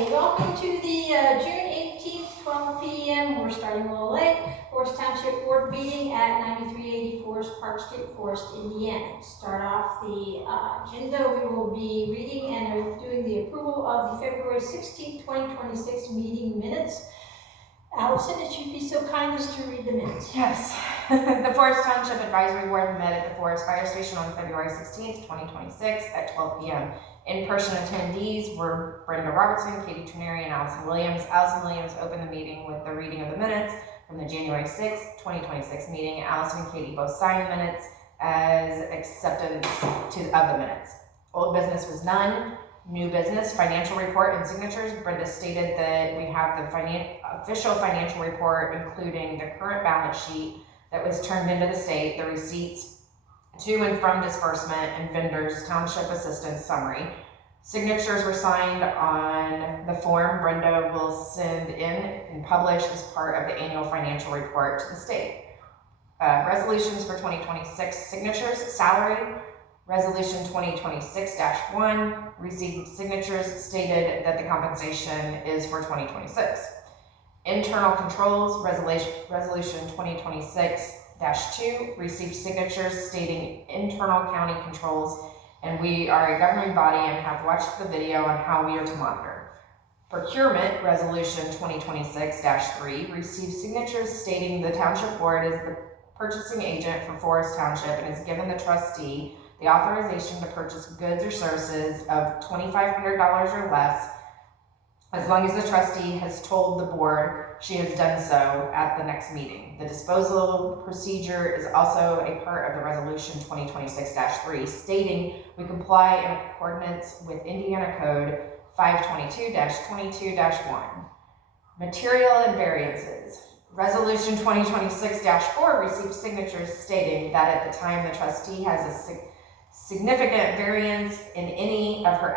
Okay, welcome to the June 18th, 12 p.m. We're starting a little late. Forest Township Board meeting at 9380 Forest Park Street, Forest, Indiana. To start off the agenda, we will be reading and doing the approval of the February 16th, 2026 meeting minutes. Allison, if you'd be so kind as to read the minutes. Yes. The Forest Township Advisory Board met at the Forest Fire Station on February 16th, 2026 at 12 p.m. In-person attendees were Brenda Robertson, Katie Trineri, and Allison Williams. Allison Williams opened the meeting with the reading of the minutes from the January 6th, 2026 meeting. Allison and Katie both signed minutes as acceptance of the minutes. Old business was none. New business, financial report and signatures. Brenda stated that we have the official financial report, including the current balance sheet that was turned into the state, the receipts to and from disbursement, and vendors' township assistance summary. Signatures were signed on the form Brenda will send in and publish as part of the annual financial report to the state. Resolutions for 2026 signatures, salary. Resolution 2026-1 received signatures stated that the compensation is for 2026. Internal controls, resolution 2026-2 received signatures stating internal county controls, and we are a governing body and have watched the video on how we are to monitor. Procurement, resolution 2026-3 received signatures stating the township board is the purchasing agent for Forest Township and has given the trustee the authorization to purchase goods or services of $2,500 or less, as long as the trustee has told the board she has done so at the next meeting. The disposal procedure is also a part of the resolution 2026-3, stating we comply in accordance with Indiana Code 522-22-1. Material and variances. Resolution 2026-4 received signatures stating that at the time the trustee has a significant variance in any of her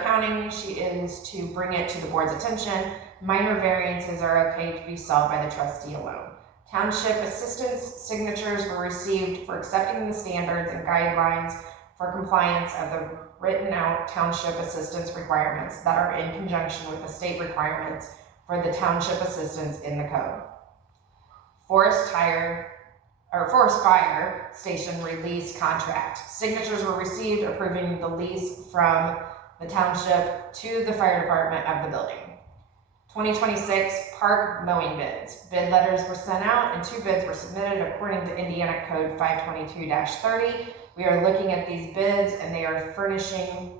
accounting, she is to bring it to the board's attention. Minor variances are okay to be solved by the trustee alone. Township assistance signatures were received for accepting the standards and guidelines for compliance of the written out township assistance requirements that are in conjunction with the state requirements for the township assistance in the code. Forest Fire Station release contract. Signatures were received approving the lease from the township to the fire department of the building. 2026 park mowing bids. Bid letters were sent out and 2 bids were submitted according to Indiana Code 522-30. We are looking at these bids and they are furnishing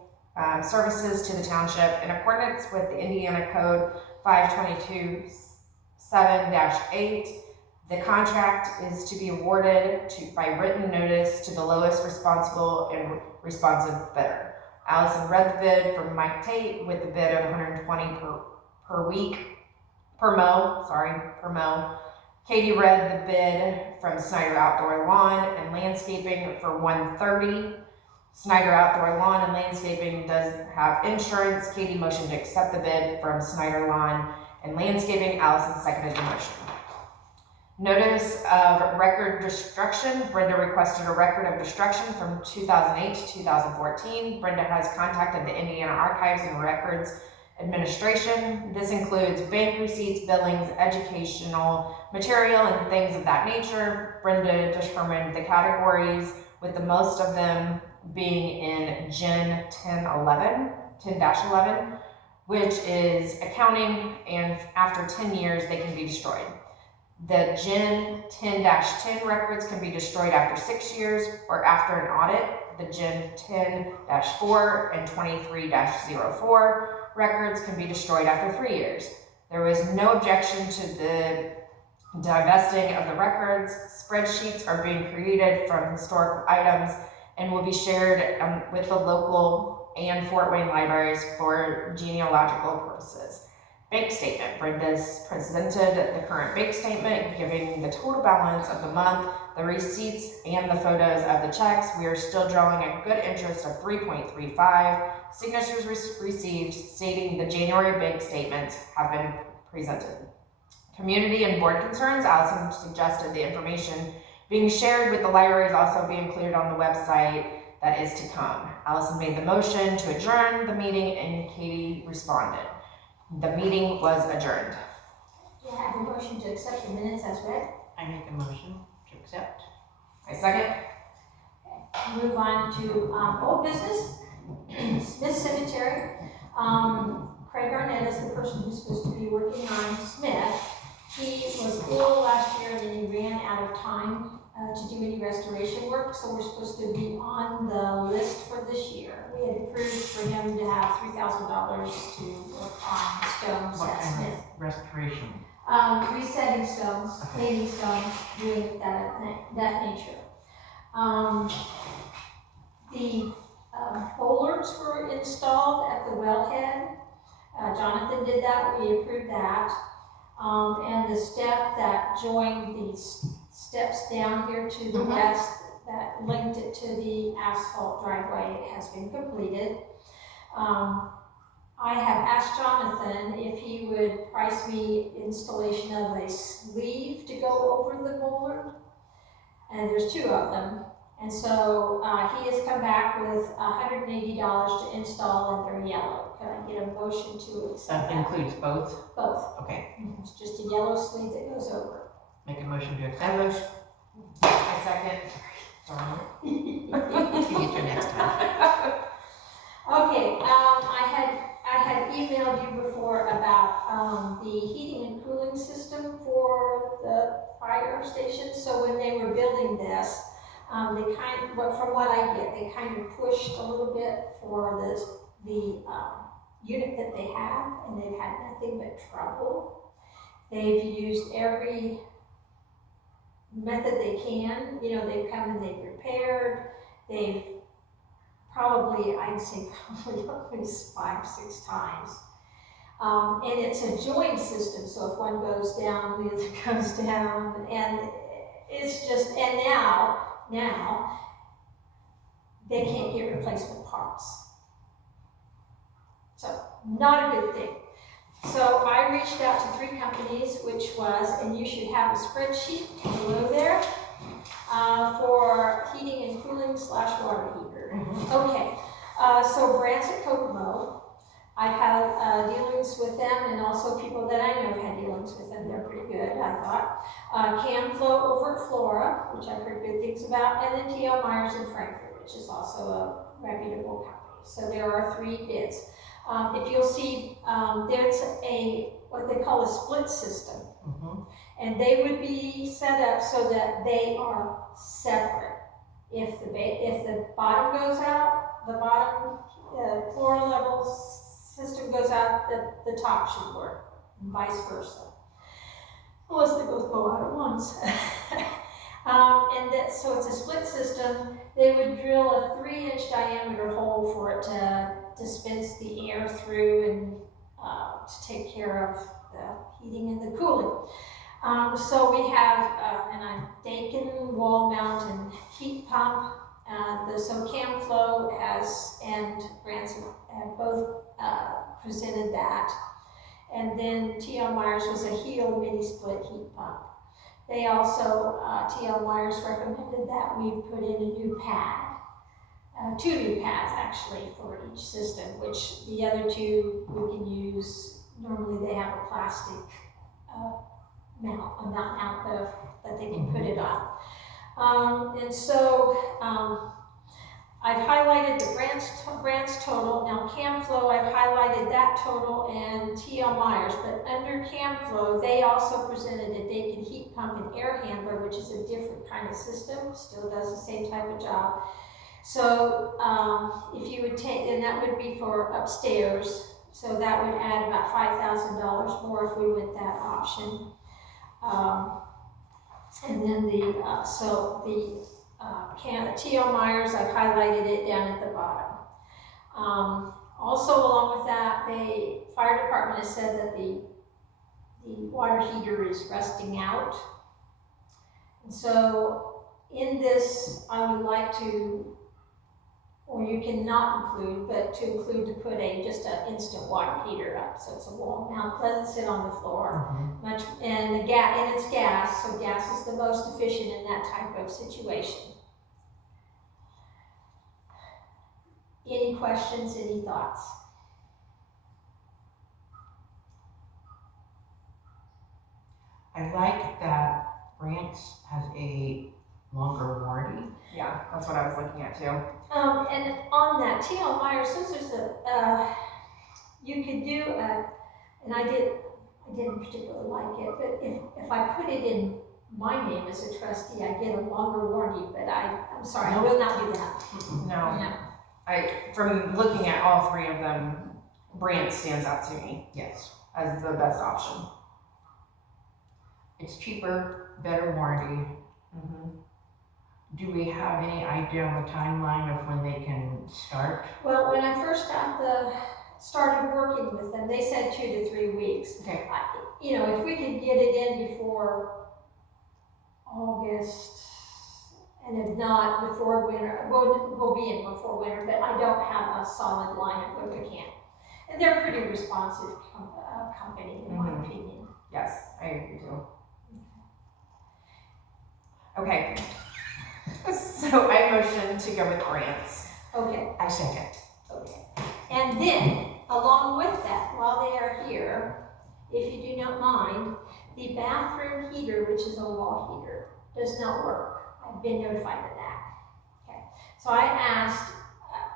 services to the township in accordance with the Indiana Code 522-7-8. The contract is to be awarded by written notice to the lowest responsible and responsive bidder. Allison read the bid from Mike Tate with the bid of $120 per mow. Katie read the bid from Snyder Outdoor Lawn and Landscaping for $130. Snyder Outdoor Lawn and Landscaping does have insurance. Katie motioned to accept the bid from Snyder Lawn and Landscaping. Allison seconded the motion. Notice of record destruction. Brenda requested a record of destruction from 2008 to 2014. Brenda has contacted the Indiana Archives and Records Administration. This includes bank receipts, billings, educational material, and things of that nature. Brenda determined the categories, with the most of them being in Gen 10-11, which is accounting, and after 10 years they can be destroyed. The Gen 10-10 records can be destroyed after 6 years or after an audit. The Gen 10-4 and 23-04 records can be destroyed after 3 years. There was no objection to the divesting of the records. Spreadsheets are being created from historical items and will be shared with the local and Fort Wayne libraries for genealogical purposes. Bank statement. Brenda's presented the current bank statement, giving the total balance of the month, the receipts, and the photos of the checks. We are still drawing a good interest of 3.35. Signatures received stating the January bank statements have been presented. Community and board concerns. Allison suggested the information being shared with the library is also be included on the website that is to come. Allison made the motion to adjourn the meeting and Katie responded. The meeting was adjourned. Do I have a motion to accept the minutes as read? I make a motion to accept. I second. Move on to old business. Smith Cemetery. Craig Arnett is the person who's supposed to be working on Smith. He was ill last year and then he ran out of time to do any restoration work, so we're supposed to be on the list for this year. We had approved for him to have $3,000 to work on stones What at kind Smith. of restoration? Resetting stones, painting stones, doing that nature. The bollards were installed at the wellhead. Jonathan did that, we approved that. And the step that joined these steps down here to the west, that linked it to the asphalt driveway, has been completed. I have asked Jonathan if he would price me installation of a sleeve to go over the bollard, and there's 2 of them. And so he has come back with $180 to install, and they're yellow. Can I get a motion to accept That that? includes both? Both. Okay, It's just a yellow sleeve that goes over. make a motion to accept. I motion. I second. Darn it. You get your next time. Okay, I had emailed you before about the heating and cooling system for the fire station. So when they were building this, from what I get, they kind of pushed a little bit for the unit that they have, and they've had nothing but trouble. They've used every method they can. You know, they've come and they've repaired. They've I'd say probably at least 5-6 times. And it's a joint system, so if one goes down, the other goes down, and it's just, and now they can't get replacement parts. So, not a good thing. So I reached out to 3 companies, which was, and you should have a spreadsheet below there, for heating and cooling / water heater. Okay, so Brant's at Kokomo. I've had dealings with them, and also people that I know have had dealings with them. They're pretty good, I thought. Camflow over at Flora, which I've heard good things about, and then T.L. Myers in Frankfurt, which is also a reputable company. So there are 3 bids. If you'll see, there's what they call a split system. And they would be set up so that they are separate. If the bottom goes out, the bottom floor level system goes out, the top should work, and vice versa. Unless they both go out at once. So it's a split system. They would drill a 3-inch diameter hole for it to dispense the air through and to take care of the heating and the cooling. So we have a Dakin wall mount and heat pump. So Camflow and Branson have both presented that. And then T.L. Myers was a heel mini split heat pump. They also, T.L. Myers recommended that we put in a new pad. 2 new pads actually for each system, which the other 2 we can use. Normally they have a plastic mount that they can put it on. And so I've highlighted the Brant's total. Now Camflow, I've highlighted that total, and T.L. Myers, but under Camflow, they also presented a Dakin heat pump and air handler, which is a different kind of system, still does the same type of job. So if you would take, and that would be for upstairs, so that would add about $5,000 more if we went that option. And then T.L. Myers, I've highlighted it down at the bottom. Also along with that, the fire department has said that the water heater is rusting out. And so in this, I would like to, or you can not include, but to include to put just an instant water heater up. So it's a wall mount, doesn't sit on the floor. And it's gas, so gas is the most efficient in that type of situation. Any questions, any thoughts? I like that Brant's has a longer warranty. Yeah, that's what I was looking at too. And on that, T.L. Meyer says there's you could do and I didn't particularly like it, but if I put it in my name as a trustee, I get a longer warranty, but I'm sorry, I will not do that. No, from looking at all three of them, Brand stands out to me Yes. as the best option. It's cheaper, better warranty. Do we have any idea on the timeline of when they can start? Well, when I first started working with them, they said 2 to 3 weeks. Okay. If we could get it in before August, and if not before winter, we'll be in before winter, but I don't have a solid line of what we can. And they're a pretty responsive company, in my opinion. Yes, I agree too. Okay. So I motion to go with Brandt's. Okay. I second. Okay. And then, along with that, while they are here, if you do not mind, the bathroom heater, which is a wall heater, does not work. I've been notified of that. Okay. So I asked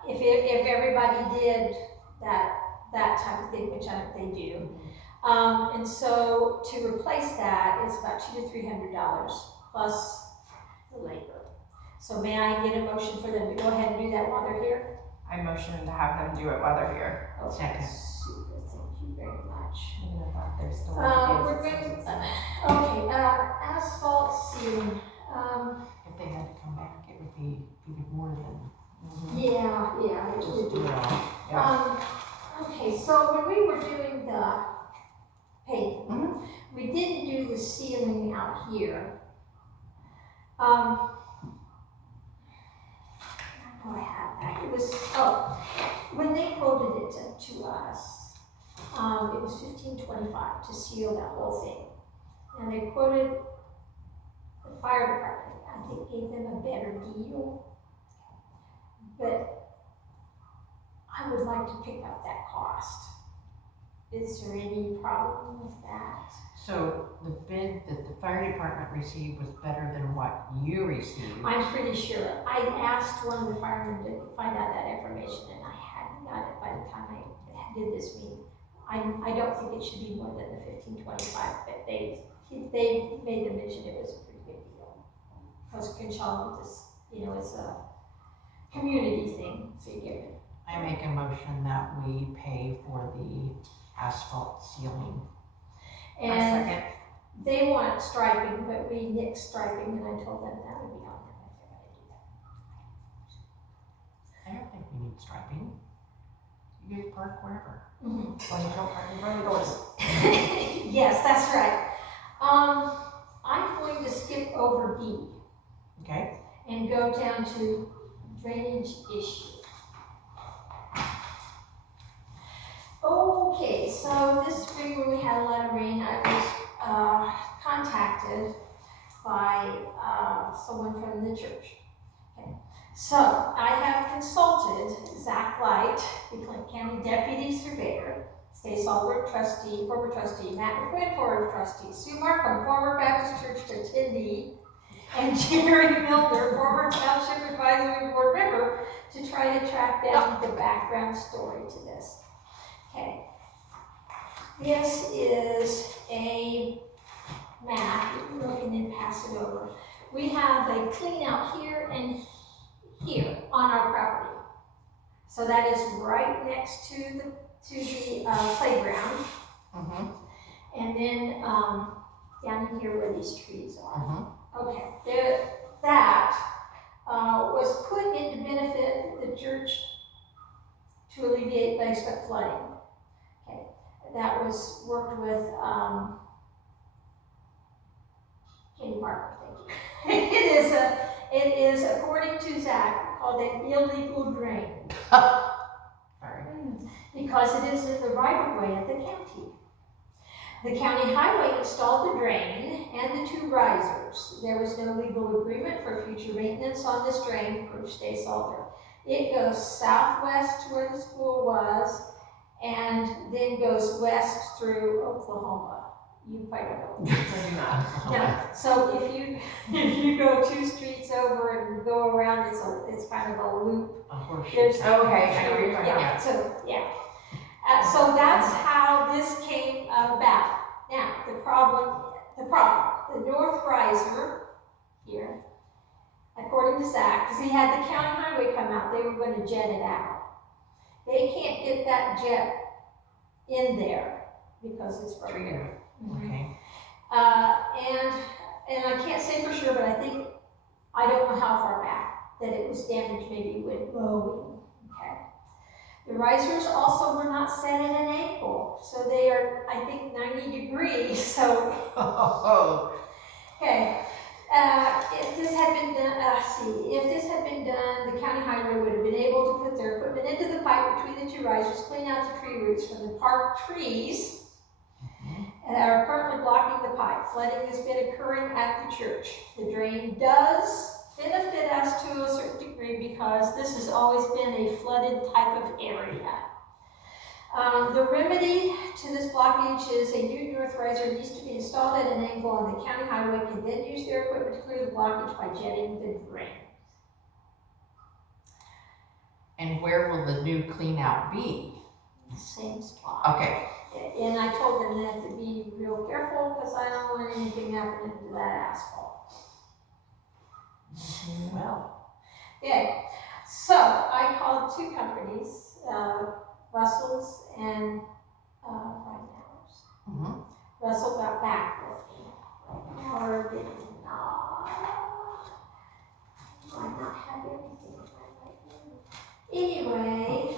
if everybody did that type of thing, which they do. And so to replace that is about $200 to $300 plus the labor. So may I get a motion for them to go ahead and do that while they're here? I motion to have them do it while they're here. Okay, Second. super, thank you very much. Even if they're still We're going, asphalt ceiling, If they had to come back, it would be even more than yeah, it just would do be. it all. Yeah. Okay, so when we were doing the painting, we didn't do the ceiling out here. I have that. It was, when they quoted it to us, it was $15.25 to seal that whole thing. And they quoted the fire department, I think gave them a better deal. But I would like to pick up that cost. Is there any problem with that? So the bid that the fire department received was better than what you received? I'm pretty sure. I asked one of the firemen to find out that information, and I hadn't got it by the time I did this meeting. I don't think it should be more than the $15.25, but they made the mention it was a pretty good deal. Because Crenshaw, it's a community thing, so you get it. I make a motion that we pay for the asphalt ceiling. And second. they want striping, but we nixed striping, and I told them that would be on them if they're gonna do that. I don't think we need striping. You guys park wherever. Well, you don't park in front of the doors. Yes, that's right. I'm going to skip over D Okay? and go down to drainage issue. Okay, so this spring when we had a lot of rain, I was contacted by someone from the church. Okay. So I have consulted Zach Light, the Clinton County Deputy Surveyor, Stay Salter, trustee, former trustee, Matt McQuinn, former trustee, Sue Markham, former Baptist Church attendee, and Jerry Milner, former Township Advisory Board member, to try to track down the background story to this. Okay. This is a map. You can look and then pass it over. We have a clean out here and here on our property. So that is right next to the playground. And then down in here where these trees are. Okay, that was put into benefit the church to alleviate basement flooding. Okay, that was worked with Kenny Parker, thank you. It is, according to Zach, called an illegal drain. Sorry. Because it is in the right of way of the county. The county highway installed the drain and the 2 risers. There was no legal agreement for future maintenance on this drain, per Stay Salter. It goes southwest to where the school was, and then goes west through Oklahoma. You probably don't know. I do not. No, so if you go 2 streets over and go around, it's kind of a loop. A horseshoe. There's Oh, okay, I know what you're talking yeah, about. so yeah. So that's how this came about. Now the north riser here, according to Zach, because he had the county highway come out, they were going to jet it out. They can't get that jet in there because it's broken. Trigger. Okay. And I can't say for sure, but I don't know how far back that it was damaged, maybe with mowing. Okay. The risers also were not set at an angle, so they are, I think, 90 degrees. So, okay. If this had been done, the county highway would have been able to put their equipment into the pipe between the 2 risers, clean out the tree roots from the park trees that are currently blocking the pipe. Flooding has been occurring at the church. The drain does benefit us to a certain degree because this has always been a flooded type of area. The remedy to this blockage is a new north riser needs to be installed at an angle, and the county highway can then use their equipment to clear the blockage by jetting the drain. And where will the new clean out be? Same spot. Okay. And I told them that to be real careful because I don't want anything happening to that asphalt. Well. Okay, so I called 2 companies, Russell's and Reinhauer's. Russell got back with me. Reinhauer did not. Might not have everything right now. Anyway,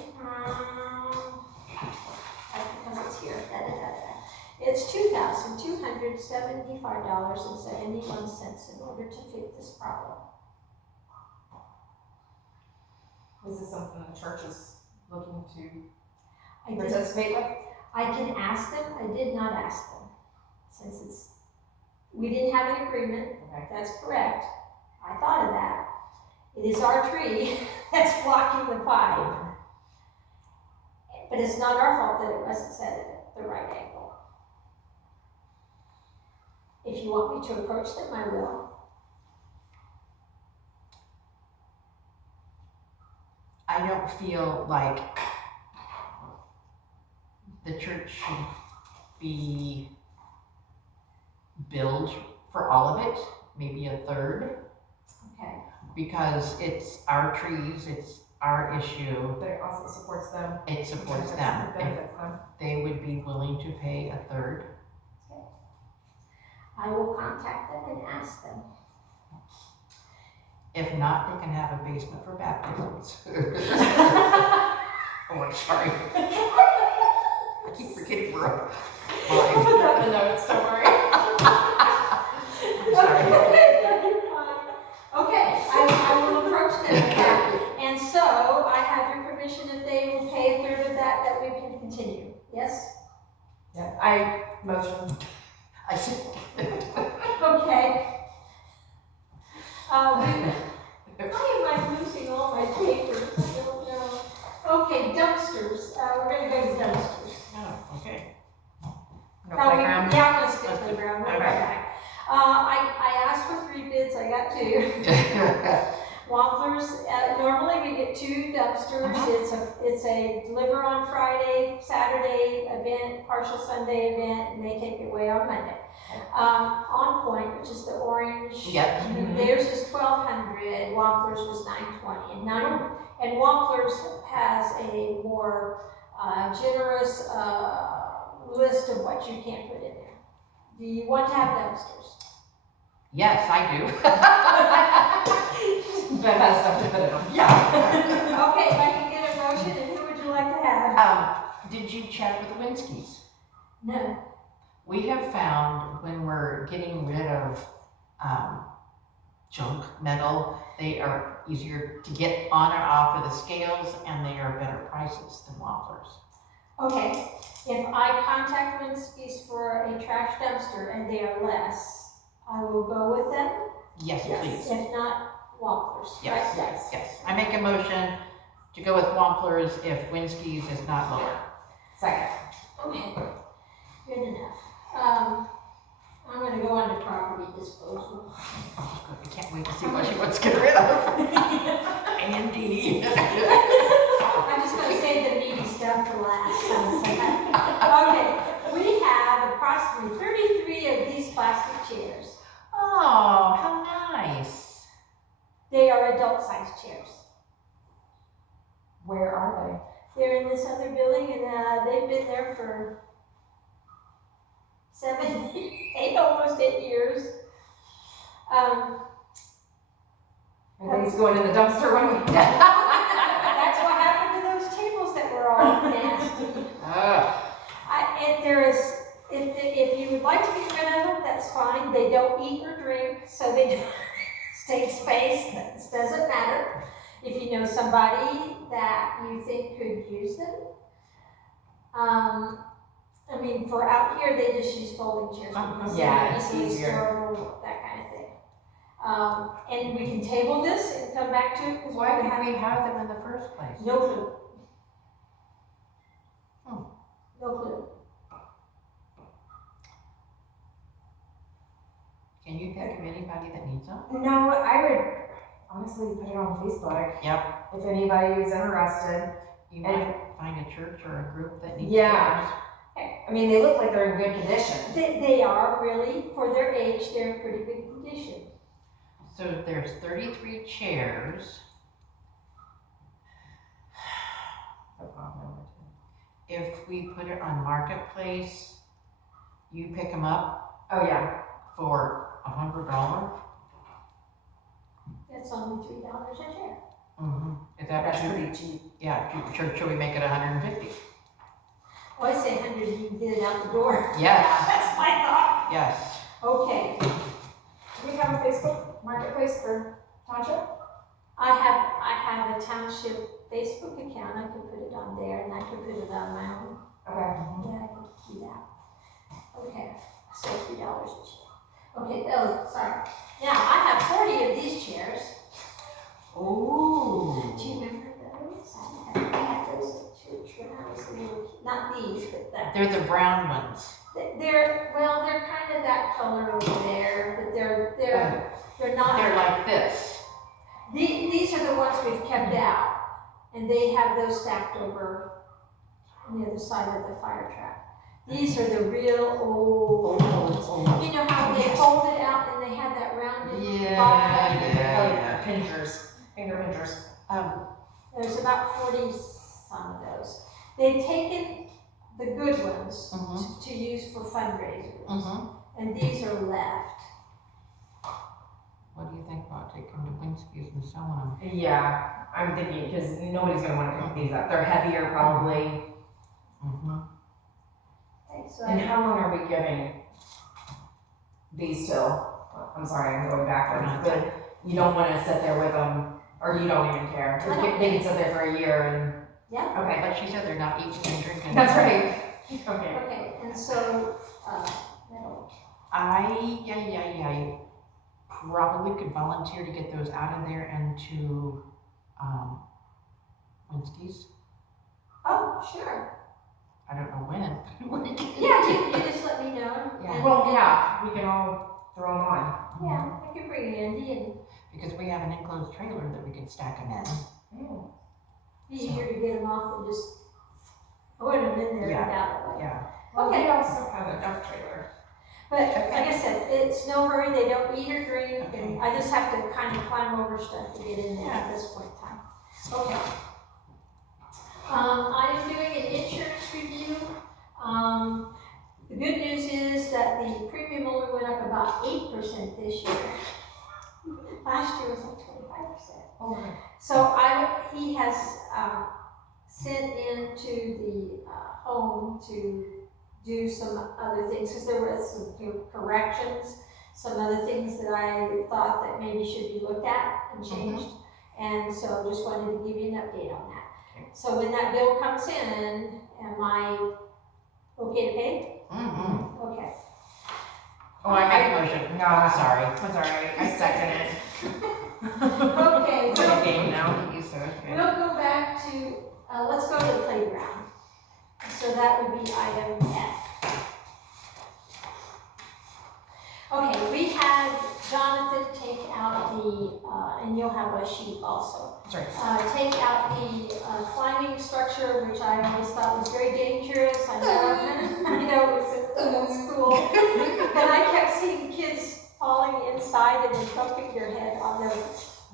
because it's here, It's $2,275.71 in order to fix this problem. Is this something the church is looking to I did, participate with? I can ask them, I did not ask them, since we didn't have an agreement. Okay. That's correct. I thought of that. It is our tree that's blocking the pipe. But it's not our fault that it wasn't set at the right angle. If you want me to approach them, I will. I don't feel like the church should be billed for all of it, maybe a third, Okay. because it's our trees, it's our issue, But it also supports them. it supports It them. If benefits them. they would be willing to pay a third, I will contact them and ask them. if not, they can have a basement for baptisms. Oh, I'm sorry. I keep forgetting we're up. Put that in the notes, don't worry. Sorry. Okay, I will approach them with that. And so I have your permission if they will pay a third of that we can continue. Yes? Yeah, I motion. I see. Okay. Why am I losing all my papers? I don't know. Okay, dumpsters. We're gonna go to dumpsters. Oh, okay. No Yeah, playground. let's get playground. We'll go Okay. back. I asked for 3 bids. I got 2. Wobblers, normally we get 2 dumpsters. It's a deliver on Friday, Saturday event, partial Sunday event, and they take it away on Monday. On Point, which is the orange. Yep. Theirs is $1,200. Wobblers was $920, and Wobblers has a more generous list of what you can't put in there. Do you want to have dumpsters? Yes, I do. That has stuff to put in them. Yeah. Okay, if I can get a motion, and who would you like to have? Did you check with the Winskys? No. We have found when we're getting rid of junk metal, they are easier to get on or off of the scales, and they are better prices than Wobblers. Okay, if I contact Winsky's for a trash dumpster and they are less, I will go with them. Yes, please. If not, Wobblers. Yes, Right? yes. I make a motion to go with Wampler's if Winski's is not lower. Second. Okay, good enough. I'm gonna go on to property disposal. Oh, good. I can't wait to see what she wants to get rid of. Andy. I'm just gonna save the meaty stuff for last. Okay, we have approximately 33 of these plastic chairs. Oh, how nice. They are adult-sized chairs. Where are They're in this other building, and they've been there for almost 8 years. they? Are these going in the dumpster when we? That's what happened to those tables that were all nasty. If you would like to get rid of them, that's fine. They don't eat or drink, so they don't take space. That doesn't matter. If you know somebody that you think could use them. I mean, for out here, they just use folding chairs. Because Yeah, it's they're easily easier. storable, that kind of thing. And we can table this and come back to it. Because Why did we have them in the first place? no clue. Hmm. No clue. Can you think of anybody that needs them? No, I would honestly put it on Facebook. Yep. If anybody is interested. You And- might find a church or a group that needs Yeah. I mean, they look like they're in good condition. They are really, for their age, they're in pretty good condition. So there's 33 chairs. If we put it on Marketplace, you pick them up Oh, yeah. for $100. That's only $3 a chair. Mm-hmm. Is that That's too? pretty cheap. Yeah, should we make it 150? Oh, I say 100, you can get it out the door. Yes, That's my thought. yes. Okay, Do we have a Facebook marketplace for Township? I have a Township Facebook account. I can put it on there, and I can put it on my own. Okay. Yeah, I can do that. Okay, so $3 a chair. Okay, oh, sorry. Now, I have 40 of these chairs. Ooh. Do you remember those? I had those at church when I was a little kid. Not these, but that. They're the brown ones. They're kind of that color over there, but they're not. They're like this. These are the ones we've kept out, and they have those stacked over on the other side of the fire truck. These are the real old ones. You know how they hold it out and they have that rounded bottom? Yeah. Pinchers. Finger pinchers. There's about 40 some of those. They've taken the good ones to use for fundraisers, and these are left. What do you think about taking the Winski's and selling them? Yeah, I'm thinking, because nobody's gonna wanna pick these up. They're heavier probably. Okay, so And how long are we giving these till? I'm sorry, I'm going backwards, but you don't wanna sit there with them, or you don't even care. I don't They can sit there for a year and, yeah. okay. Like she said, they're not eating and drinking. That's right. Okay. Okay, and so no. I probably could volunteer to get those out of there and to Winski's. Oh, sure. I don't know when. Yeah, you just let me know. Yeah. And- Well, yeah, we can all throw them on. Yeah, I could bring Andy and Because we have an enclosed trailer that we can stack them in. be easier to get them off than just put them in there Yeah. without it. Yeah. Well, Okay. we also have a dump trailer. But like I said, it's no hurry, they don't eat or drink, and I just have to kind of climb over stuff to get in there at this point in time. Okay. I'm doing an insurance review. The good news is that the premium only went up about 8% this year. Last year was like 25%. Okay. So he has sent into the home to do some other things, because there was some corrections, some other things that I thought that maybe should be looked at and changed. And so just wanted to give you an update on that. Okay. So when that bill comes in, am I okay to pay? Okay. Oh, I make a motion. No, I'm sorry. That's all right. I second it. Okay, It's like a game now. we'll go back to, let's go to the playground. So that would be item F. Okay, we had Jonathan take out the, and you'll have a sheet also. That's right. Take out the climbing structure, which I always thought was very dangerous. I know it was in school, but I kept seeing kids falling inside and then bumping their head on their.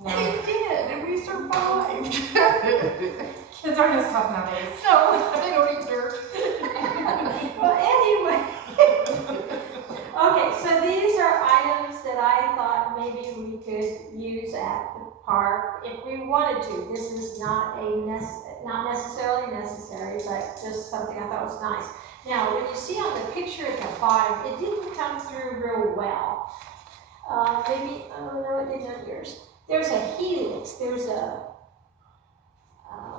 They did, and we survived. Kids aren't as tough nowadays. No, they don't eat dirt. Well, anyway. Okay, so these are items that I thought maybe we could use at the park if we wanted to. This is not not necessarily necessary, but just something I thought was nice. Now, when you see on the picture at the bottom, it didn't come through real well. Maybe, oh no, it didn't on yours. There's a helix, there's a,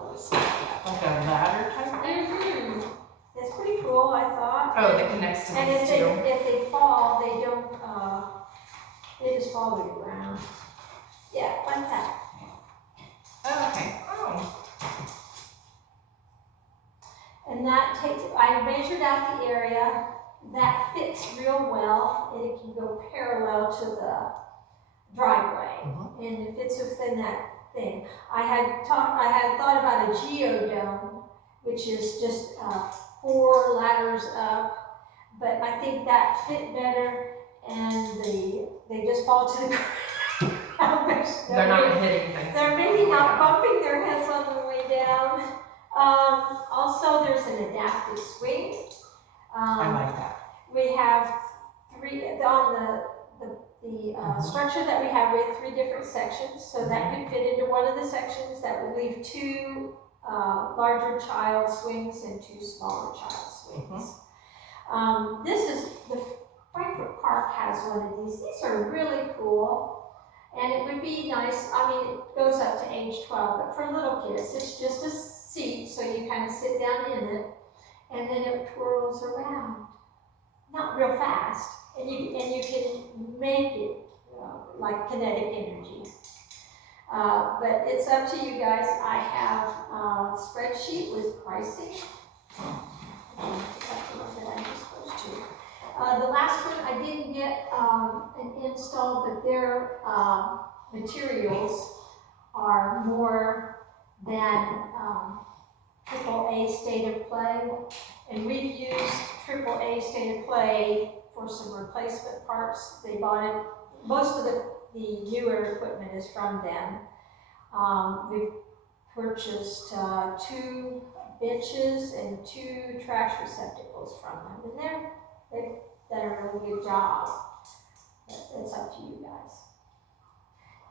what's that? Like a ladder type thing? It's pretty cool, I thought. Oh, that connects to And these two. if they fall, they don't, they just fall to the ground. Yeah, like that. Oh, okay. Oh. And that takes, I measured out the area, that fits real well, and it can go parallel to the driveway. And it fits within that thing. I had thought about a geodome, which is just 4 ladders up, but I think that fit better, and they just fall to the ground. They're not hitting things. They're maybe not bumping their heads on the way down. Also, there's an adaptive swing. I like that. We have 3 on the structure that we have. We have 3 different sections, so that could fit into one of the sections. That would leave 2 larger child swings and 2 smaller child swings. This is the Frankfurt Park has one of these. These are really cool, and it would be nice. I mean, it goes up to age 12, but for little kids, it's just a seat, so you kind of sit down in it, and then it twirls around, not real fast, and you can make it like kinetic energy. But it's up to you guys. I have a spreadsheet with pricing. That's the one that I'm supposed to. The last one I didn't get an install, but their materials are more than AAA State of Play, and we've used AAA State of Play for some replacement parts. They bought it. Most of the newer equipment is from them. We've purchased 2 benches and 2 trash receptacles from them, and they've done a really good job. It's up to you guys.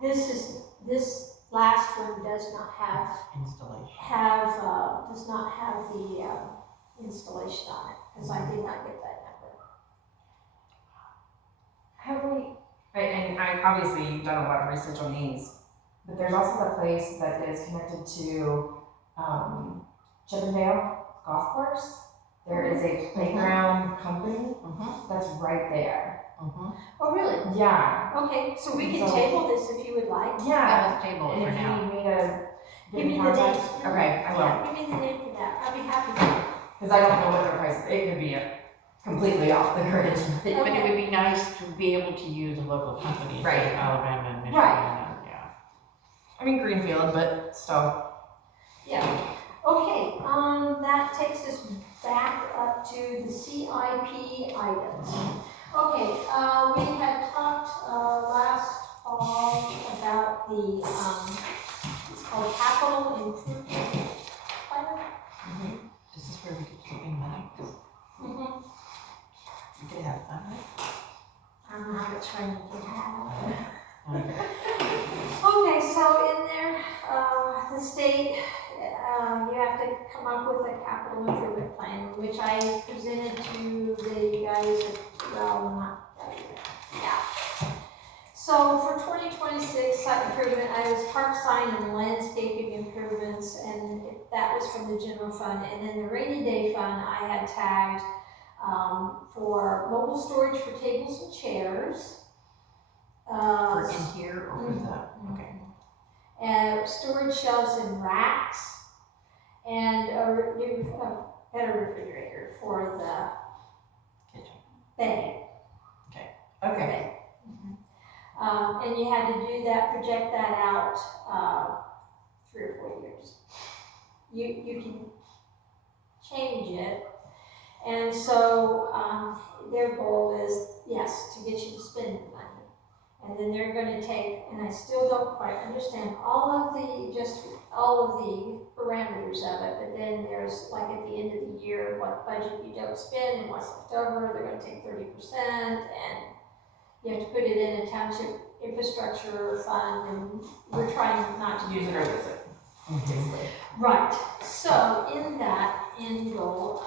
This last one does not have Installation. Does not have the installation on it, because I did not get that number. Have we? And obviously you've done a lot of research on these, but there's also the place that is connected to Chippendale Golf Course. There is a playground company that's right there. Oh, really? Yeah. Okay, so we can So- table this if you would like. Yeah. Let's table it And for if now. you need a Give me the name. contact, okay, I will. Yeah, give me the name for that. I'd be happy to. Because I don't know what their price is. It could be completely off the grid. But it would be nice to be able to use a local company, Right. like Alabama and Michigan. Right. Yeah. I mean Greenfield, but still. Yeah. Okay, that takes us back up to the CIP items. Okay, we had talked last fall about the, it's called capital improvement plan. This is where we could keep in money. We could have fun, right? I don't know how much fun you can have. Okay. Okay, so in there, the state, you have to come up with a capital improvement plan, which I presented to the guys yeah. So for 2026 site improvement, I was park sign and landscaping improvements, and that was from the general fund. And then the rainy day fund, I had tagged for mobile storage for tables and chairs, For in here or for the, okay. And storage shelves and racks, and a new, better refrigerator for the Kitchen. bay. Okay. Bay. And you had to do that, project that out, 3 or 4 years. You can change it, and so, their goal is, yes, to get you to spend the money. And then they're gonna take, and I still don't quite understand all of the parameters of it, but then there's, like, at the end of the year, what budget you don't spend and what's left over, they're gonna take 30%, and you have to put it in a township infrastructure fund, and we're trying not to Use it or lose it. Right, so in that end goal,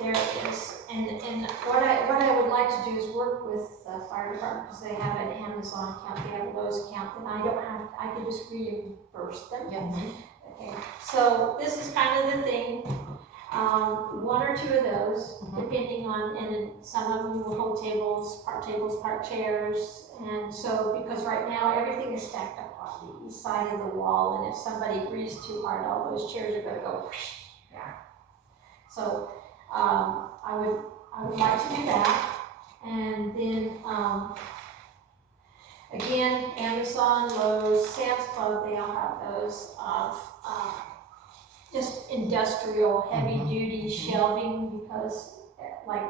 there is, and what I would like to do is work with the fire department, because they have an Amazon account, they have a Lowe's account, and I can just reimburse them. Okay, so this is kind of the thing, 1 or 2 of those, depending on, and then some of them will hold tables, part chairs, and so, because right now, everything is stacked up on the east side of the wall, and if somebody breathes too hard, all those chairs are gonna go whoosh. Yeah. So, I would like to do that, and then, again, Amazon, Lowe's, Sam's Club, they all have those of, just industrial, heavy-duty shelving, because, like,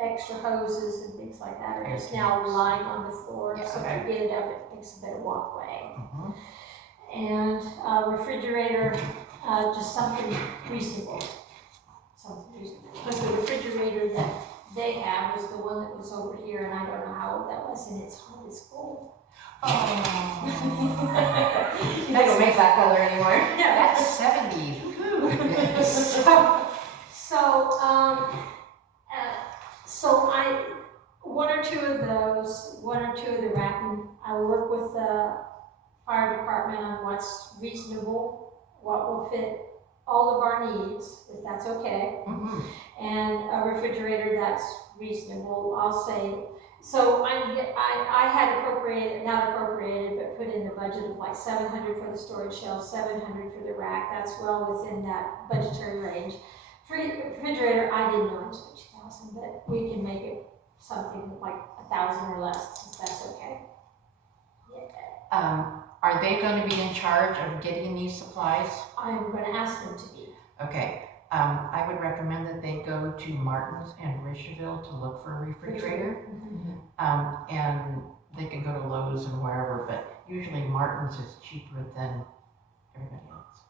extra hoses and things like that are just now lying on the floor, so if you get it up, it makes a better walkway. And refrigerator, just something reasonable. Because the refrigerator that they have was the one that was over here, and I don't know how old that was, and it's hard as gold. They don't make that color anymore. No, That's 70s. So I, 1 or 2 of those, 1 or 2 of the racking, I work with the fire department on what's reasonable, what will fit all of our needs, if that's okay. And a refrigerator that's reasonable, I'll say. So I had not appropriated, but put in the budget of like 700 for the storage shelf, 700 for the rack. That's well within that budgetary range. For refrigerator, I didn't know it was 2,000, but we can make it something like 1,000 or less, if that's okay. Are they going to be in charge of getting these supplies? I'm going to ask them to be. Okay. I would recommend that they go to Martin's and Richeville to look for a refrigerator. And they can go to Lowe's and wherever, but usually Martin's is cheaper than everybody else.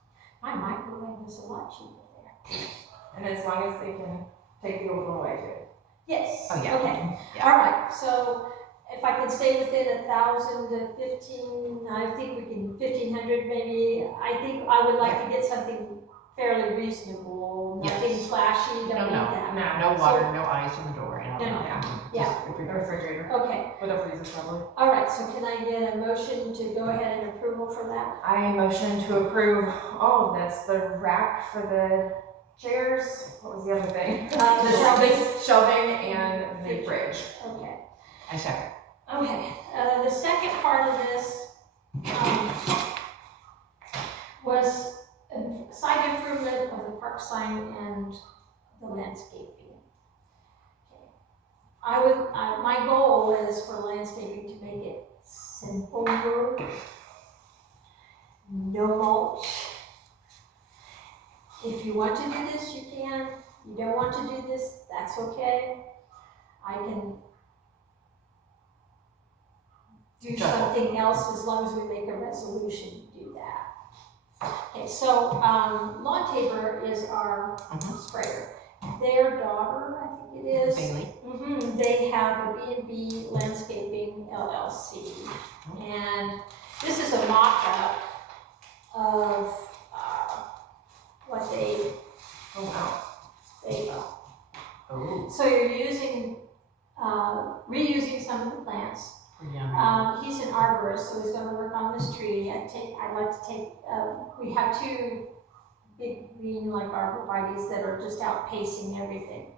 My microwave is a lot cheaper there. And as long as they can take the old one away too. Yes. Oh, yeah. Okay. Yeah. All right. So if I can stay within 1,000 to 15, I think we can 1,500 maybe. I think I would like to get something fairly reasonable, nothing flashy. Don't need that. No water, no ice in the door. No. Yeah. Just a refrigerator. Okay. With a freezer probably. All right. So can I get a motion to go ahead and approval for that? I motion to approve all of this, the rack for the chairs, what was the other thing? The Shelving and the fridge. Okay. I second. Okay, the second part of this was a site improvement of the park sign and the landscaping. Okay. My goal is for landscaping to make it simple, no mulch. If you want to do this, you can. You don't want to do this, that's okay. I can do something else as long as we make a resolution to do that. Okay, so Lawn Tabor is our sprayer. Their daughter, I think it is. Bailey. They have a B&B Landscaping LLC. And this is a mock-up of what they, so you're using, reusing some of the plants. He's an arborist, so he's gonna work on this tree. I'd like to take, we have 2 big green arborvitaes that are just outpacing everything.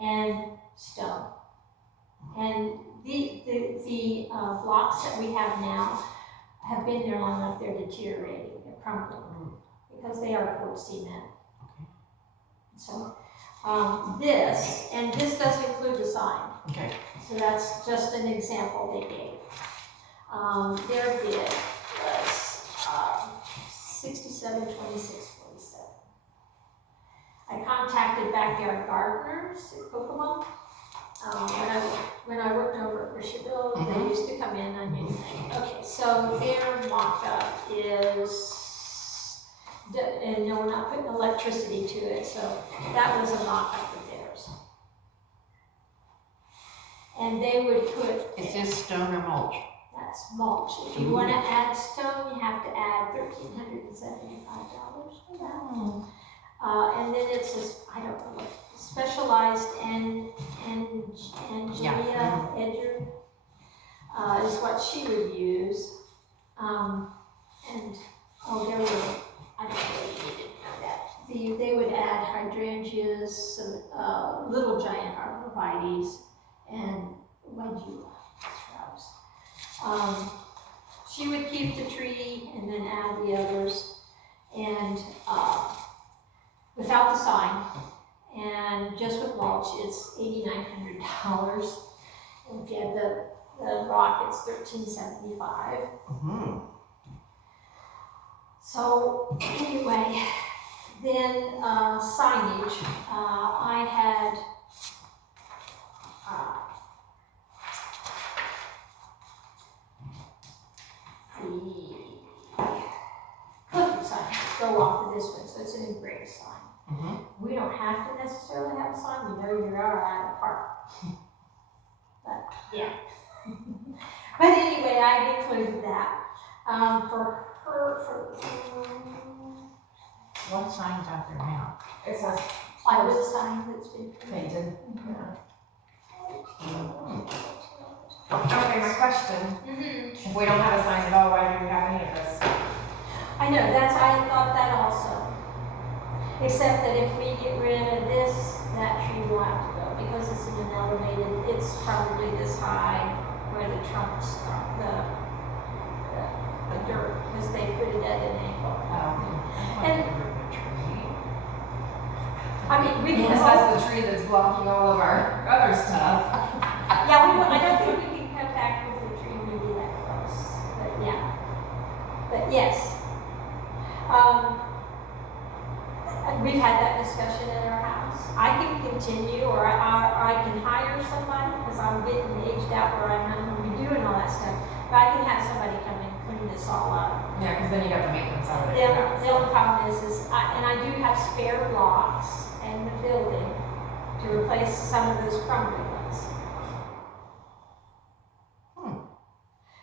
And stone. And the blocks that we have now have been there long enough, they're deteriorating, they're crumbling, because they are poured cement. Okay. So, this does include the sign. Okay. So that's just an example they gave. Their bid was, 67, 26, 47. I contacted Backyard Gardeners at Kokomo. When I worked over at Richardville, they used to come in, I knew. Okay, so their mock-up is, and no, we're not putting electricity to it, so that was a mock-up of theirs. And they would put. Is this stone or mulch? That's mulch. If you want to add stone, you have to add $1,375 for that. And then it's this, I don't know, specialized Angelia Edger is what she would use. There were, I don't really need to know that. They would add hydrangeas, some little giant arborvitaes, and wedula shrubs. She would keep the tree and then add the others, and without the sign, and just with mulch, it's $8,900. And if you had the rock, it's $1,375. So anyway, then signage. I had the Clifford sign go off of this one, so it's an engraved sign. We don't have to necessarily have a sign. We know you're at a park. But yeah. But anyway, I included that for her. What sign's out there now? It says Plywood sign that's been painted. Okay, my question. If we don't have a sign at all, why do we have any of this? I know, I thought that also. Except that if we get rid of this, that tree will have to go, because it's in an elevated, it's probably this high where the trunks are, the dirt, because they put it at an angle. And I mean, we can. Unless that's the tree that's blocking all of our other stuff. Yeah, I don't think we can cut back with the tree maybe that close, but yeah. But yes. We've had that discussion at our house. I can continue, or I can hire somebody, because I'm getting aged out where I'm not going to be doing all that stuff. But I can have somebody come and clean this all up. Yeah, because then you got the maintenance of it. The only problem is I do have spare blocks in the building to replace some of those crumbling ones.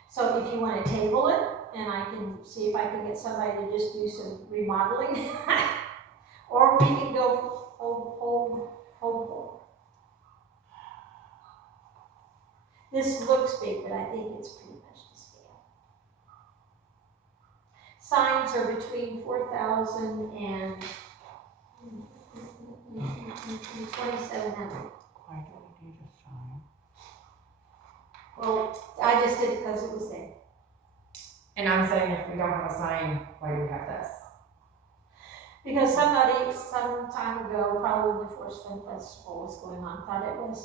So if you want to table it, and I can see if I can get somebody to just do some remodeling, or we can go whole. This looks big, but I think it's pretty much to scale. Signs are between 4,000 and 2,700. Why do we need a sign? Well, I just did it because it was there. And I'm saying if we don't have a sign, why do we have this? Because somebody, some time ago, probably when the Forest Film Festival was going on, thought it was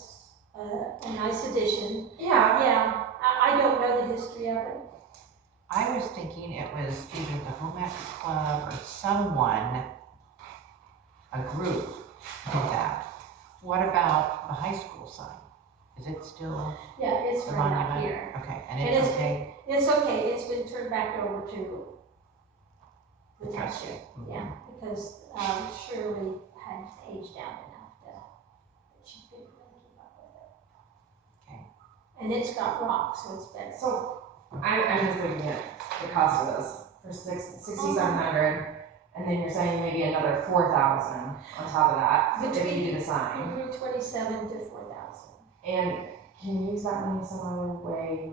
a nice addition. Yeah. I don't know the history of it. I was thinking it was either the Home Ec Club or someone, a group, did that. What about the high school sign? Is it still Yeah, it's the right out monument? here. Okay, and it's okay? It's okay, it's been turned back over to the township, yeah, because Shirley had aged out enough that she couldn't really keep up with it. Okay. And it's got rocks, so it's better. So I'm just looking at the cost of this for 6,700, and then you're saying maybe another 4,000 on top of that if you do the sign. 27 to 4,000. And can you use that money some other way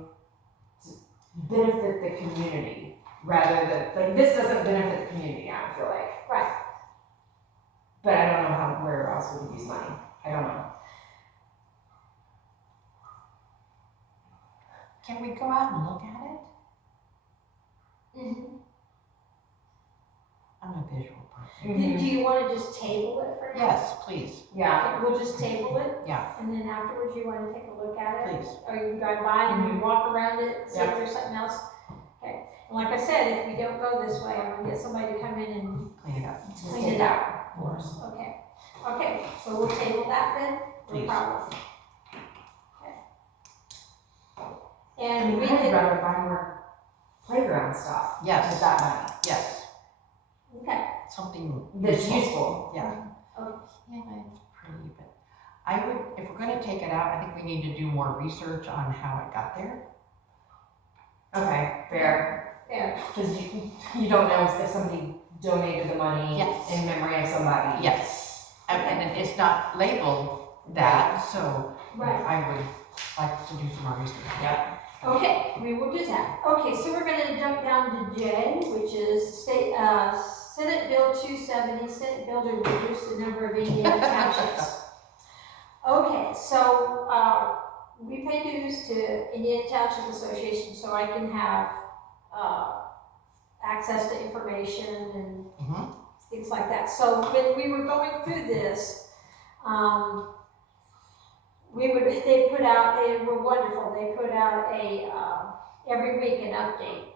to benefit the community rather than, like, this doesn't benefit the community, I feel like. Right. But I don't know where else we could use money. I don't know. Can we go out and look at it? Mhm. I'm a visual person. Do you wanna just table it for now? Yes, please, Yeah, Okay, we'll just table it, yeah, and then afterwards you wanna take a look at it? please. Or you can drive by and you walk around it, see if Yeah. there's something else? Okay, and like I said, if we don't go this way, I'm gonna get somebody to come in and Clean it up. clean it out for us, okay? Okay, so we'll table that then, no Please. problem. Okay. I And mean, we I'd can, rather buy more playground stuff with Yes, that money. yes, okay, something. That's useful. Yeah. okay, Yeah, it's pretty, but I would, if we're gonna take it out, I think we need to do more research on how it got there. Okay, fair. there, Because you don't know if somebody donated the money Yes. in memory of somebody. Yes, and it's not labeled that, so right. I would like to do some more research. Yep. Okay, we will do that. Okay, so we're gonna jump down to J, which is Senate Bill 270, Senate Bill to reduce the number of Indiana townships. Okay, so, we pay dues to Indiana Township Association, so I can have, access to information and Mhm. things like that. So when we were going through this, they put out, they were wonderful, they put out every week an update,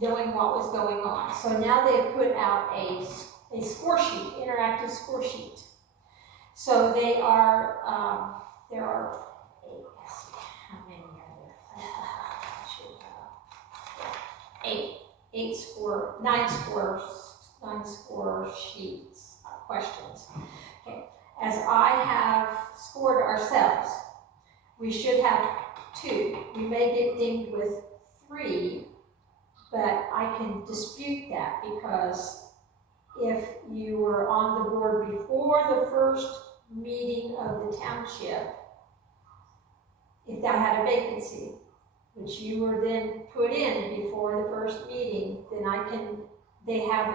knowing what was going on. So now they've put out a score sheet, interactive score sheet. So there are, let's see, how many are there? Nine score sheets, questions. Okay, as I have scored ourselves, we should have 2. We may get dinged with 3, but I can dispute that because if you were on the board before the first meeting of the township, if that had a vacancy, which you were then put in before the first meeting, then they have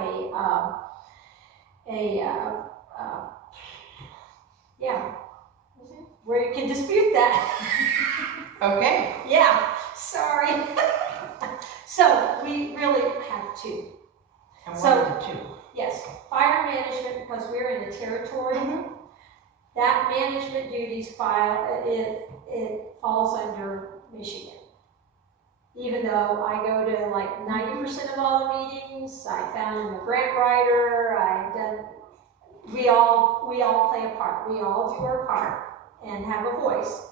where you can dispute that. Okay, Yeah, sorry. So we really have 2. and what So- are the 2? Yes, fire management, because we're in the territory, that management duties it falls under Michigan. Even though I go to like 90% of all the meetings, I found a grant writer, we all play a part, we all do our part and have a voice.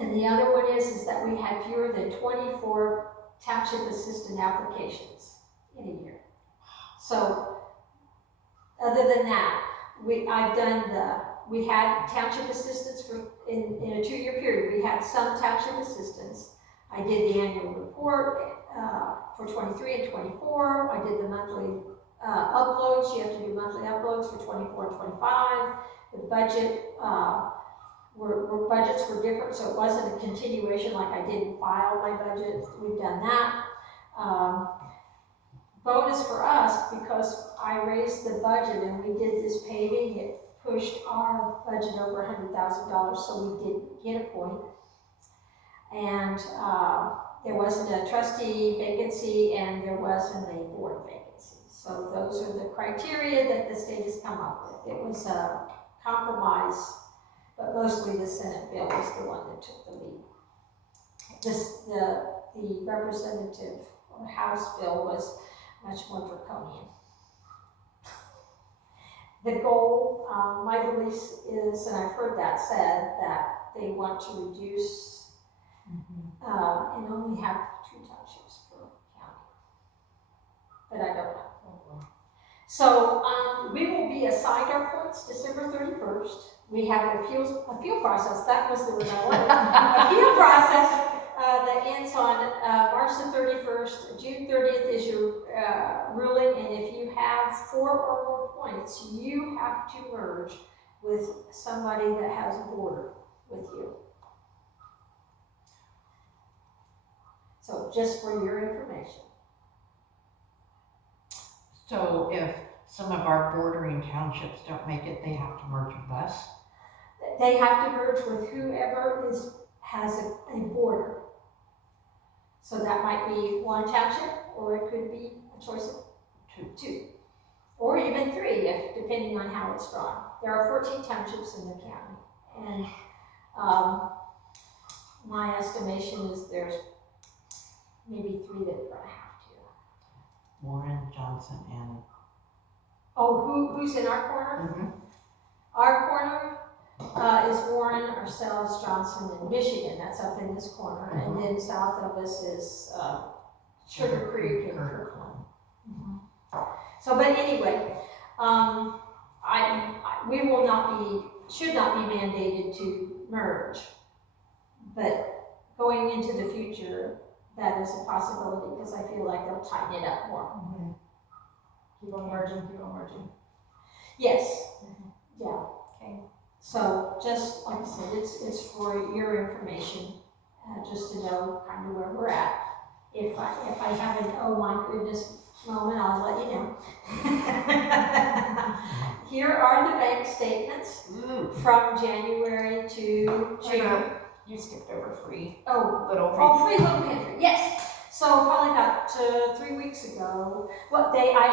And the other one is that we had fewer than 24 township assistant applications in a year. So, other than that, we had township assistants in a 2-year period. We had some township assistants. I did the annual report for 23 and 24. I did the monthly uploads. You have to do monthly uploads for 24 and 25. The budget, budgets were different, so it wasn't a continuation like I didn't file my budget. We've done that. Bonus for us, because I raised the budget and we did this paving, it pushed our budget over $100,000, so we did get a point. And there wasn't a trustee vacancy and there wasn't a board vacancy. So those are the criteria that the state has come up with. It was a compromise, but mostly the Senate bill was the one that took the lead. The representative or House bill was much more draconian. The goal, my belief is, and I've heard that said, that they want to reduce and only have 2 townships per county. But I don't know. So we will be assigned our points December 31st. We have an appeal process. That was the word I wanted. Appeal process that ends on March the 31st. June 30th is your ruling, and if you have 4 or more points, you have to merge with somebody that has a border with you. So just for your information. So if some of our bordering townships don't make it, they have to merge with us? They have to merge with whoever has a border. So that might be one township, or it could be a choice of two, or even three, depending on how it's drawn. There are 14 townships in the county, and my estimation is there's maybe 3 that are gonna have to. Warren, Johnson, and. Oh, who's in our corner? Mm-hmm. Our corner is Warren, ourselves, Johnson, and Michigan. That's up in this corner. Mhm. And then south of us is Sugar Creek and Kirkland. So, but anyway, we will not be, should not be mandated to merge. But going into the future, that is a possibility because I feel like they'll tighten it up more. Mm-hmm. Keep on merging. Yes. Yeah. Okay. So just like I said, it's for your information, just to know kind of where we're at. If I have an oh my goodness moment, I'll let you know. Here are the bank statements from January to June. You skipped over free. Free Little Pantry, yes. So probably about 3 weeks ago, I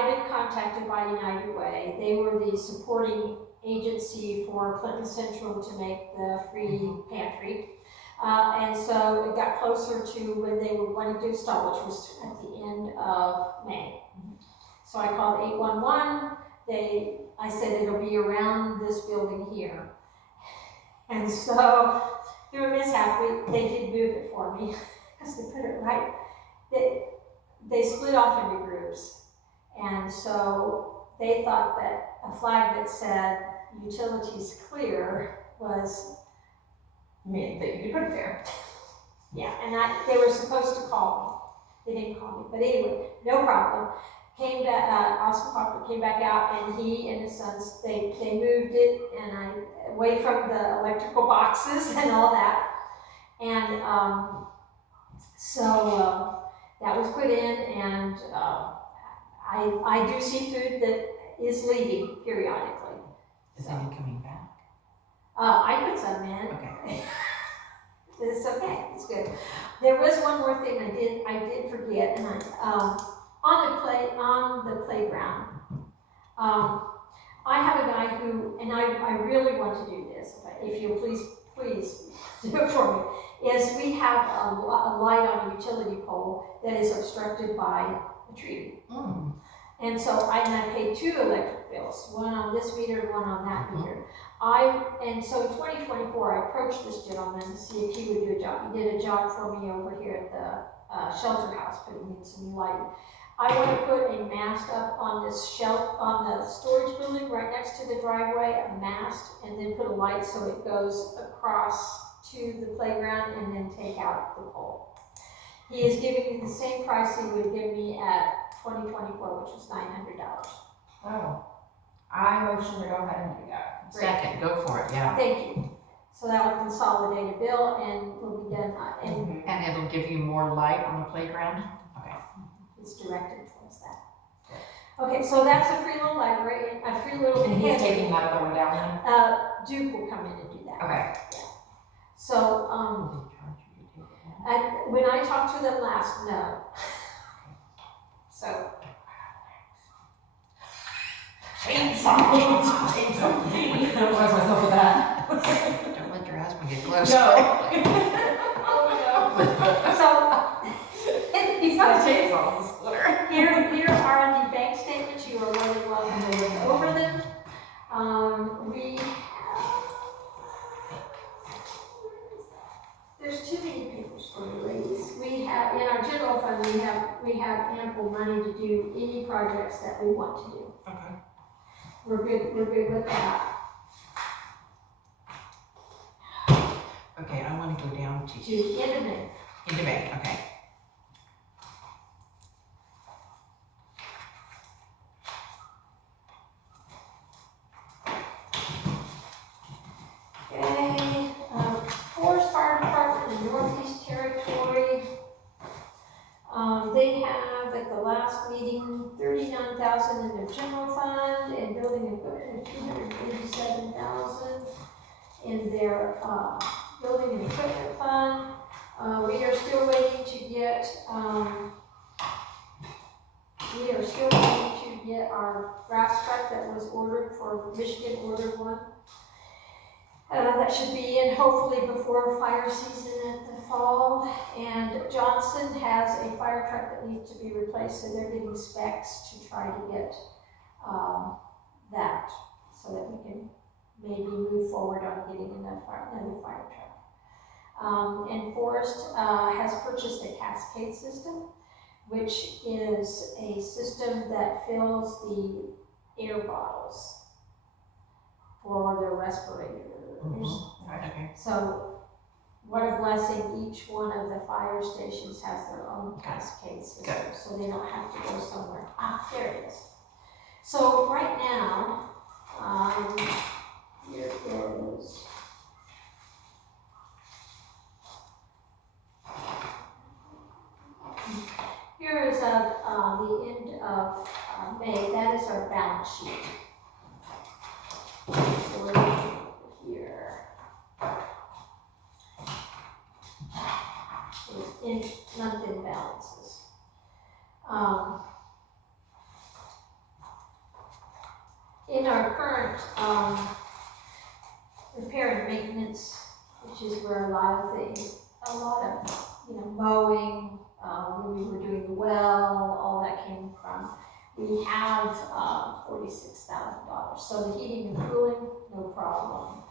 had been contacted by United Way. They were the supporting agency for Clinton Central to make the free pantry. And so it got closer to when they were wanting to install, which was at the end of May. So I called 811. I said it'll be around this building here. And so through a mishap, they did move it for me because they put it right. They split off into groups. And so they thought that a flag that said utilities clear was Meant that you could put it there. yeah, and they were supposed to call me. They didn't call me, but anyway, no problem. Came back, Austin Clark came back out, and he and his sons, they moved it and away from the electrical boxes and all that. And so that was put in, and I do see food that is leaving periodically. Is any coming back? I put some in. Okay. It's okay. It's good. There was one more thing I did forget, and on the playground. I have a guy who, and I really want to do this. If you'll please do it for me. Is we have a light on a utility pole that is obstructed by a tree. Mm. And so I paid 2 electric bills, one on this meter, one on that meter. And so in 2024, I approached this gentleman to see if he would do a job. He did a job for me over here at the shelter house, putting in some new lighting. I want to put a mast up on this on the storage building right next to the driveway, a mast, and then put a light so it goes across to the playground and then take out the pole. He is giving me the same price he would give me at 2024, which was $900. Oh. I motion to go ahead and do that. Second, go for it, yeah. Thank you. So that will consolidate a bill and we'll be done. And And it'll give you more light on the playground? Okay. it's directed towards that. Okay, so that's a free little library, a free little And he's pantry. taking that other one down then? Duke will come in and do that. Okay. So, Will they charge you to take it down? and when I talked to them last, no. So. Chainsaw. I don't trust myself with that. Don't let your husband get close. No. So, He's not a chainsaw, it's a splitter. here are the bank statements. You are more than welcome to look over them. There's too many papers for you ladies. We have, in our general fund, we have ample money to do any projects that we want to do. Okay. We're good with that. Okay, I want to go down to To end of May. into May, okay. Okay, Forest Fire Department in Northeast Territory. They have at the last meeting $39,000 in their general fund and building equipment $287,000 in their building and equipment fund. We are still waiting to get, our grass truck that was ordered for, Michigan ordered one. That should be in hopefully before fire season in the fall. And Johnson has a fire truck that needs to be replaced, so they're getting specs to try to get that, so that we can maybe move forward on getting another fire truck. And Forrest has purchased a cascade system, which is a system that fills the air bottles for their respirators. Okay. So what a blessing, each one of the fire stations has their own cascade system, so they don't have to go somewhere. Ah, there it is. So right now, here is, here is the end of May. That is our balance sheet. So we're looking here. In month-end balances. In our current repair and maintenance, which is where a lot of mowing, when we were doing the well, all that came from. We have $46,000. So the heating and cooling, no problem.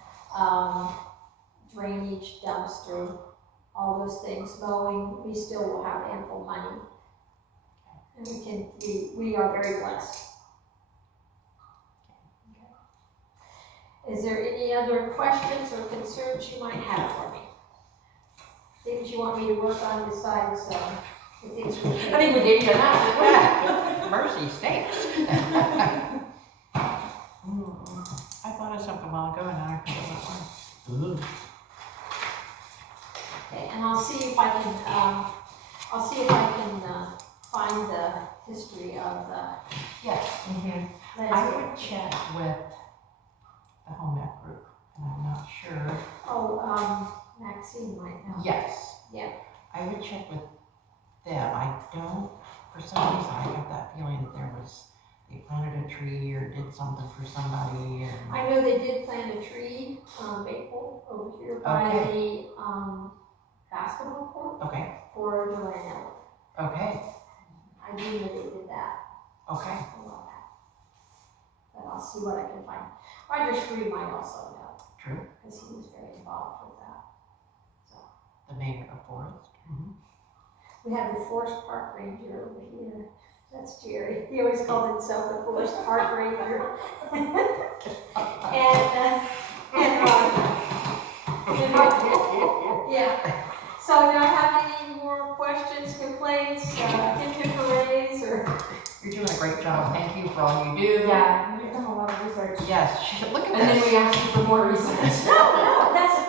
Drainage, dumpster, all those things, mowing, we still will have ample money. And we are very blessed. Okay. Is there any other questions or concerns you might have for me? Things you want me to work on besides the things we I think we gave you enough. Yeah. Mercy sakes. I thought of something a while ago and now I forgot what it was. Okay, and I'll see if I can find the history of the. Yes. I would check with the home ec group, and I'm not sure. Oh, Maxine might know. Yes. Yeah. I would check with them. I don't, for some reason, I got that feeling that they planted a tree or did something for somebody. And I know they did plant a tree, maple, over here by the basketball court. Okay. For the land. Okay. I do know they did that. Okay. I love that. But I'll see what I can find. Roger Shree might also know. True. Because he was very involved with that. So. The mayor of Forest. We have the Forest Park Ranger over here. That's Jerry. He always called himself the Forest Park Ranger. Yeah. So do I have any more questions, complaints, contemporaries, or? You're doing a great job. Thank you for all you do. Yeah, you've done a lot of research. Yes. Look at And then this. we asked you for more research. No, that's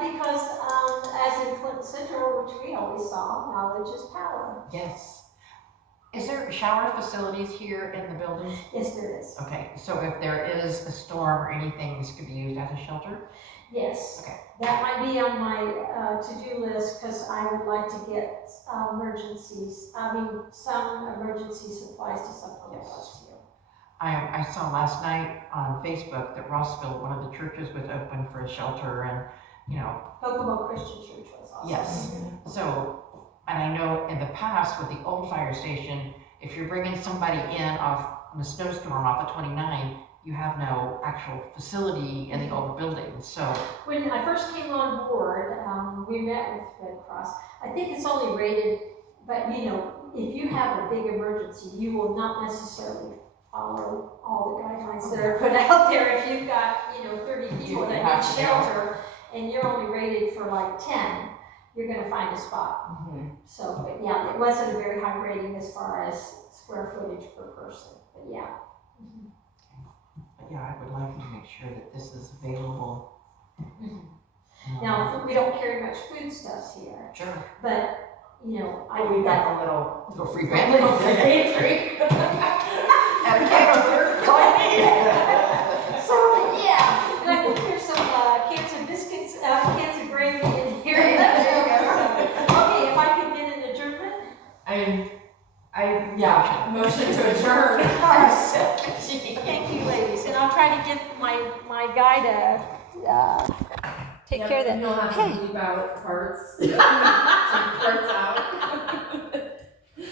because as in Clinton Central, which we always saw, knowledge is power. Yes. Is there shower facilities here in the building? Yes, there is. Okay, so if there is a storm or anything, this could be used as a shelter? Yes. Okay. That might be on my to-do list, because I would like to get some emergency supplies to supplement us here. I saw last night on Facebook that Rossville, one of the churches, was open for a shelter, and, Kokomo Christian Church was also. Yes. So, and I know in the past with the old fire station, if you're bringing somebody in in a snowstorm off of 29, you have no actual facility in the old building, so. When I first came on board, we met with Red Cross. I think it's only rated, but if you have a big emergency, you will not necessarily follow all the guidelines that are put out there. If you've got, 30 people that need shelter and you're only rated for like 10, you're gonna find a spot. So, but yeah, it wasn't a very high rating as far as square footage per person, but yeah. But yeah, I would like to make sure that this is available. Now, we don't carry much foodstuffs here, Sure. but, We've got a little Free pantry. And a camera, that's all I need. So, yeah, and I think there's some cans of biscuits, cans of gravy, adjourn. Thank you, ladies, and I'll try to get my guy to, take care of that. You'll have Hey. to leave out parts.